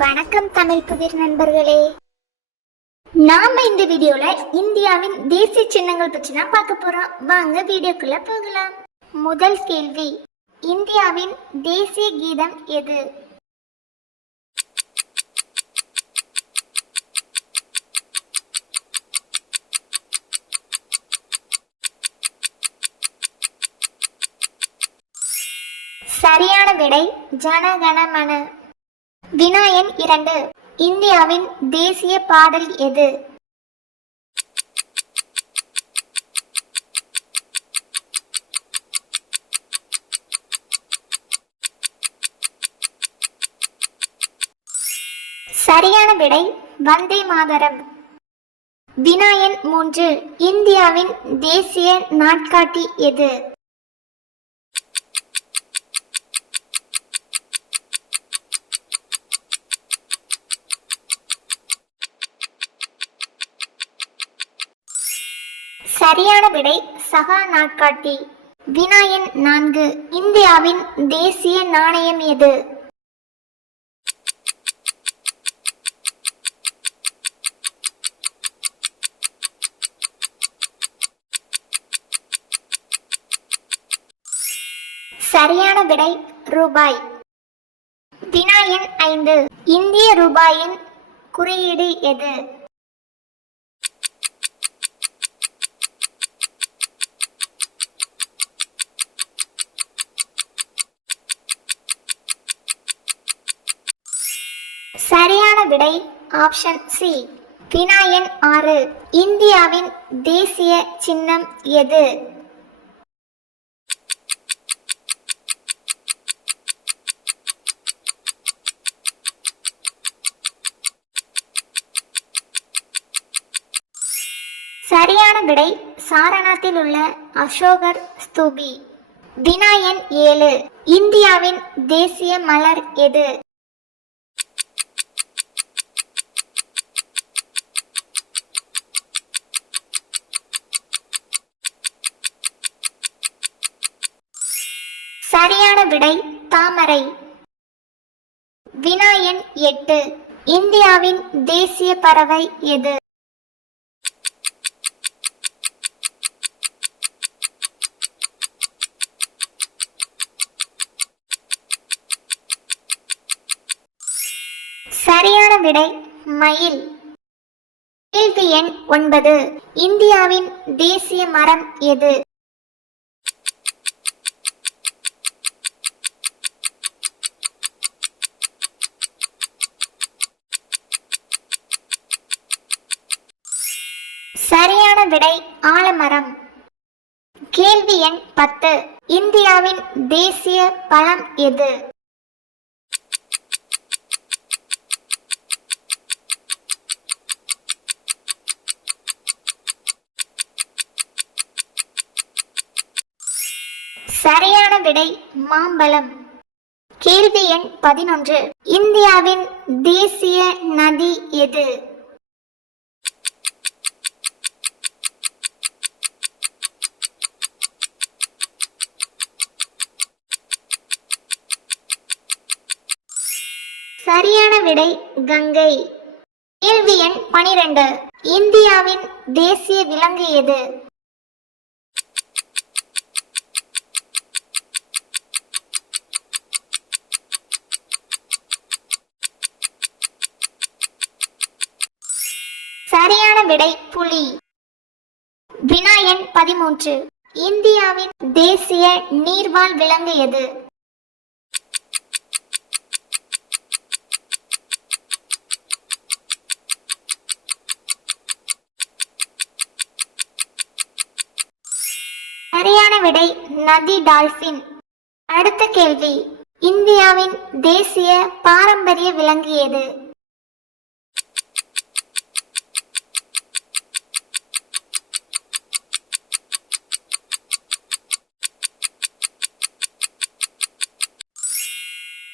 வணக்கம் தமிழ் புதிர் நண்பர்களே. நாம இந்த வீடியோல இந்தியாவின் தேசிய சின்னங்கள் பற்றி தான் பார்க்க போறோம். வாங்க வீடியோக்குள்ள போகலாம். முதல் கேள்வி, இந்தியாவின் தேசிய கீதம் எது? சரியான விடை ஜனகணமன. வினா எண் 2, இந்தியாவின் தேசிய பாடல் எது? சரியான விடை வந்தே மாதரம். வினா எண் 3, இந்தியாவின் தேசிய நாட்காட்டி எது? சரியான விடை சகா நாட்காட்டி. வினா எண் 4, இந்தியாவின் தேசிய நாணயம் எது? சரியான விடை ரூபாய். வினா எண் 5, இந்திய ரூபாயின் குறியீடு எது? சரியான விடை ஆப்ஷன் சி. வினா எண் 6, இந்தியாவின் தேசிய சின்னம் எது? சரியான விடை சாரநாத்தில் உள்ள அசோகர் ஸ்தூபி. வினா எண் 7, இந்தியாவின் தேசிய மலர் எது? சரியான விடை தாமரை. வினா எண் 8, இந்தியாவின் தேசிய பறவை எது? சரியான விடை மயில். கேள்வி எண் 9, இந்தியாவின் தேசிய மரம் எது? சரியான விடை ஆலமரம். கேள்வி எண் 10, இந்தியாவின் தேசிய பழம் எது? சரியான விடை மாம்பழம். கேள்வி எண் 11, இந்தியாவின் தேசிய நதி எது? சரியான விடை கங்கை. கேள்வி எண் 12, இந்தியாவின் தேசிய விலங்கு எது? சரியான விடை புலி. வினா எண் 13, இந்தியாவின் தேசிய நீர்வாழ் விலங்கு எது? சரியான விடை நதி டால்பின். அடுத்த கேள்வி, இந்தியாவின் தேசிய பாரம்பரிய விலங்கு எது?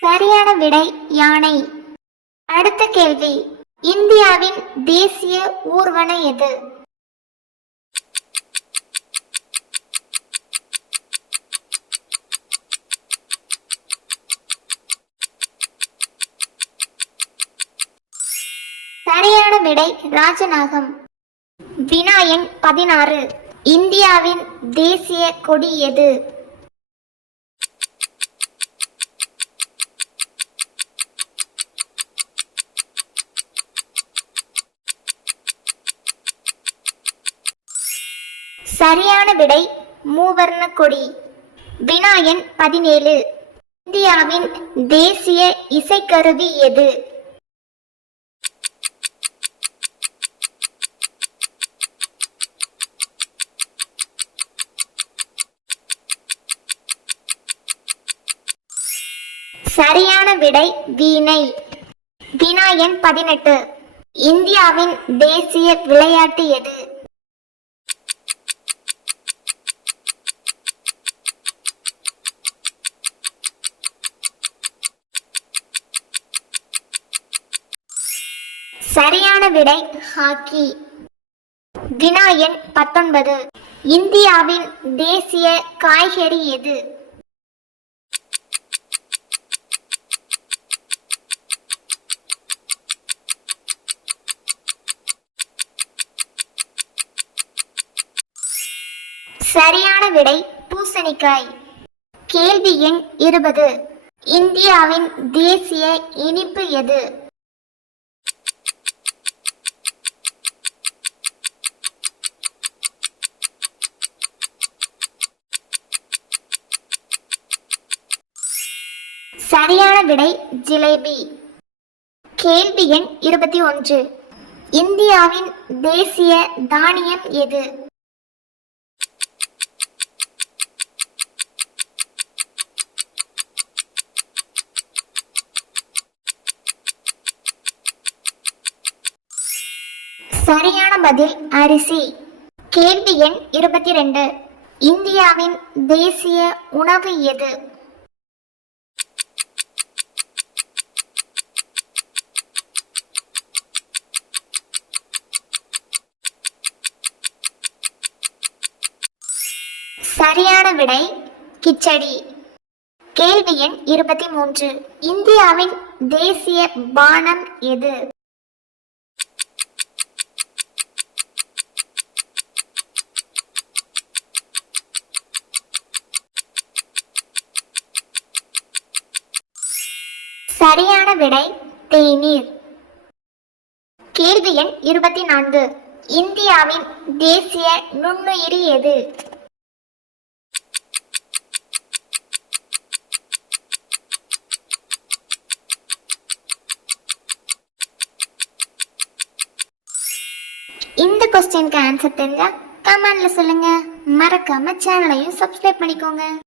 சரியான விடை யானை. அடுத்த கேள்வி, இந்தியாவின் தேசிய ஊர்வன எது? விடை ராஜநாகம். வினா எண் 16. இந்தியாவின் தேசிய கொடி எது? சரியான விடை மூவர்ண கொடி. வினா எண் 17. இந்தியாவின் தேசிய இசைக்கருவி எது? சரியான விடை வீணை. வினா எண் 18. இந்தியாவின் தேசிய விளையாட்டு எது? சரியான விடை ஹாக்கி. வினா எண் 19. இந்தியாவின் தேசிய காய்கறி எது? சரியான விடை பூசணிக்காய். கேள்வி எண் 20. இந்தியாவின் தேசிய இனிப்பு எது? சரியான விடை ஜிலேபி. கேள்வி எண் 21. இந்தியாவின் தேசிய தானியம் எது? சரியான பதில் அரிசி. கேள்வி எண் 22. இந்தியாவின் தேசிய உணவு எது? சரியான விடை கிச்சடி. கேள்வி எண் 23. இந்தியாவின் தேசிய பானம் எது? சரியான விடை தேநீர். கேள்வி எண் 24. இந்தியாவின் தேசிய நுண்ணுயிரி எது? இந்த क्वेश्चनக்கு ஆன்சர் தெரிஞ்சா கமெண்ட்ல சொல்லுங்க. மறக்காம சேனலையும் சப்ஸ்கிரைப் பண்ணிக்கோங்க.